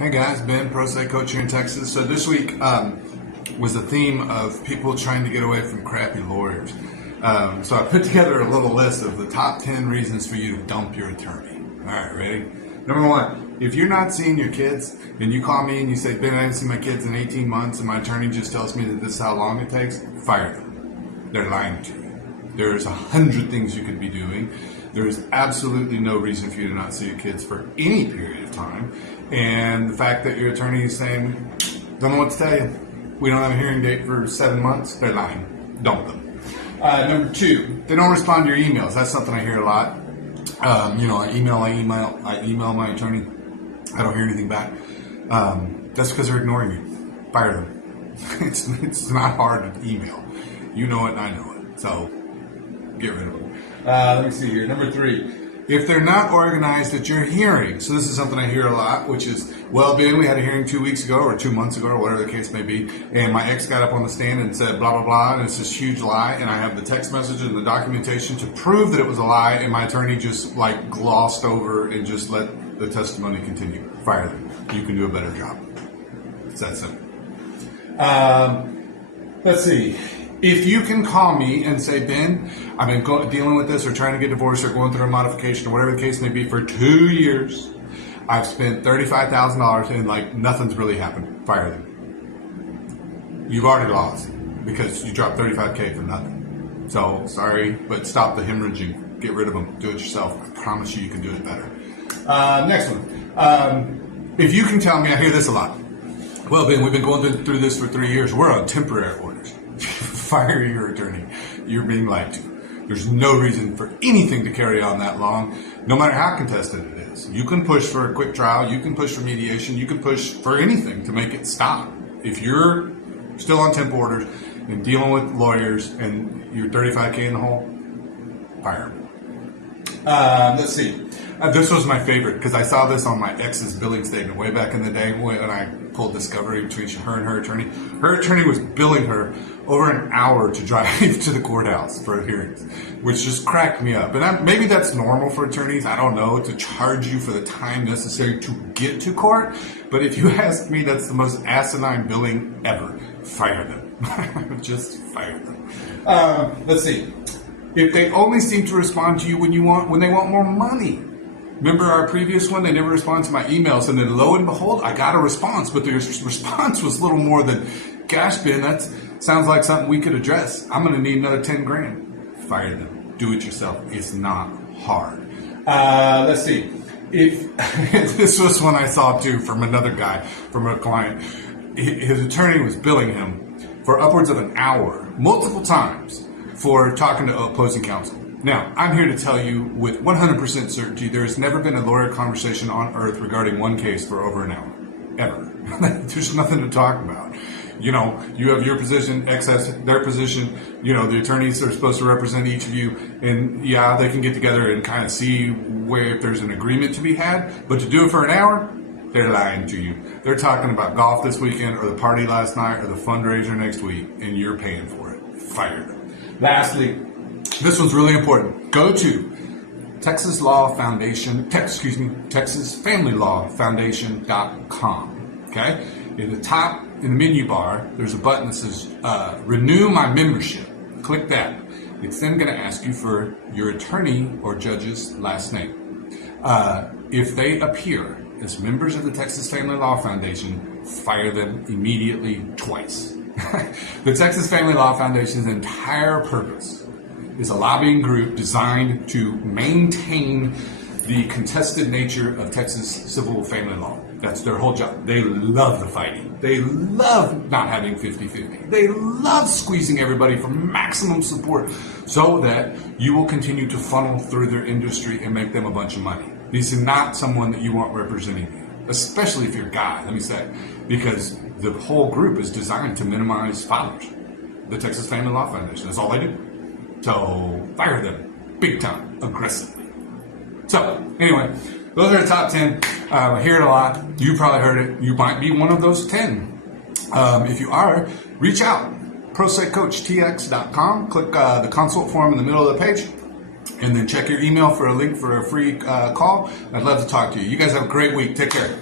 Hey guys, Ben, Pro State Coach here in Texas. So this week was the theme of people trying to get away from crappy lawyers. So I put together a little list of the top 10 reasons for you to dump your attorney. All right, ready? Number one, if you're not seeing your kids and you call me and you say, Ben, I haven't seen my kids in 18 months and my attorney just tells me that this is how long it takes, fire them. They're lying to you. There's 100 things you could be doing. There is absolutely no reason for you to not see your kids for any period of time. And the fact that your attorney is saying, don't know what to tell you, we don't have a hearing date for 7 months, they're lying. Dump them. Number two, they don't respond to your emails. That's something I hear a lot. I email my attorney. I don't hear anything back. That's because they're ignoring you. Fire them. It's not hard to email. You know it and I know it. So get rid of them. Let me see here. Number three, if they're not organized at your hearing. So this is something I hear a lot, which is, well, Ben, we had a hearing 2 weeks ago or 2 months ago or whatever the case may be, and my ex got up on the stand and said blah, blah, blah, and it's this huge lie, and I have the text message and the documentation to prove that it was a lie, and my attorney just glossed over and just let the testimony continue. Fire them. You can do a better job. It's that simple. Let's see. If you can call me and say, Ben, I've been dealing with this or trying to get divorced or going through a modification or whatever the case may be for 2 years, I've spent $35,000 and nothing's really happened. Fire them. You've already lost because you dropped $35K for nothing. So sorry, but stop the hemorrhaging. Get rid of them. Do it yourself. I promise you can do it better. Next one. If you can tell me, I hear this a lot. Well, Ben, we've been going through this for 3 years. We're on temporary orders. Fire your attorney. You're being lied to. There's no reason for anything to carry on that long, no matter how contested it is. You can push for a quick trial. You can push for mediation. You can push for anything to make it stop. If you're still on temp orders and dealing with lawyers and you're $35K in the hole, fire them. Let's see. This was my favorite because I saw this on my ex's billing statement way back in the day when I pulled discovery between her and her attorney. Her attorney was billing her over an hour to drive to the courthouse for hearings, which just cracked me up. And maybe that's normal for attorneys. I don't know, to charge you for the time necessary to get to court. But if you ask me, that's the most asinine billing ever. Fire them. Just fire them. Let's see. If they only seem to respond to you when they want more money. Remember our previous one? They never respond to my emails, and then lo and behold, I got a response, but the response was little more than, gosh, Ben, that sounds like something we could address. I'm going to need another 10 grand. Fire them. Do it yourself. It's not hard. Let's see. If this was one I saw too from another guy, from a client. His attorney was billing him for upwards of an hour, multiple times, for talking to opposing counsel. Now, I'm here to tell you with 100% certainty there has never been a lawyer conversation on earth regarding one case for over an hour. Ever. There's nothing to talk about. You have your position, X has their position, the attorneys are supposed to represent each of you, and yeah, they can get together and kind of see if there's an agreement to be had, but to do it for an hour, they're lying to you. They're talking about golf this weekend or the party last night or the fundraiser next week, and you're paying for it. Fire them. Lastly, this one's really important. Go to Texas Family Law Foundation.com. Okay? In the menu bar, there's a button that says Renew My Membership. Click that. It's then going to ask you for your attorney or judge's last name. If they appear as members of the Texas Family Law Foundation, fire them immediately twice. The Texas Family Law Foundation's entire purpose is a lobbying group designed to maintain the contested nature of Texas civil family law. That's their whole job. They love the fighting. They love not having 50-50. They love squeezing everybody for maximum support so that you will continue to funnel through their industry and make them a bunch of money. This is not someone that you want representing you, especially if you're a guy, let me say, because the whole group is designed to minimize filers. The Texas Family Law Foundation, that's all they do. So fire them big time, aggressively. So anyway, those are the top 10. I hear it a lot. You probably heard it. You might be one of those 10. If you are, reach out. ProStateCoachTX.com. Click the consult form in the middle of the page. and then check your email for a link for a free call. I'd love to talk to you. You guys have a great week. Take care.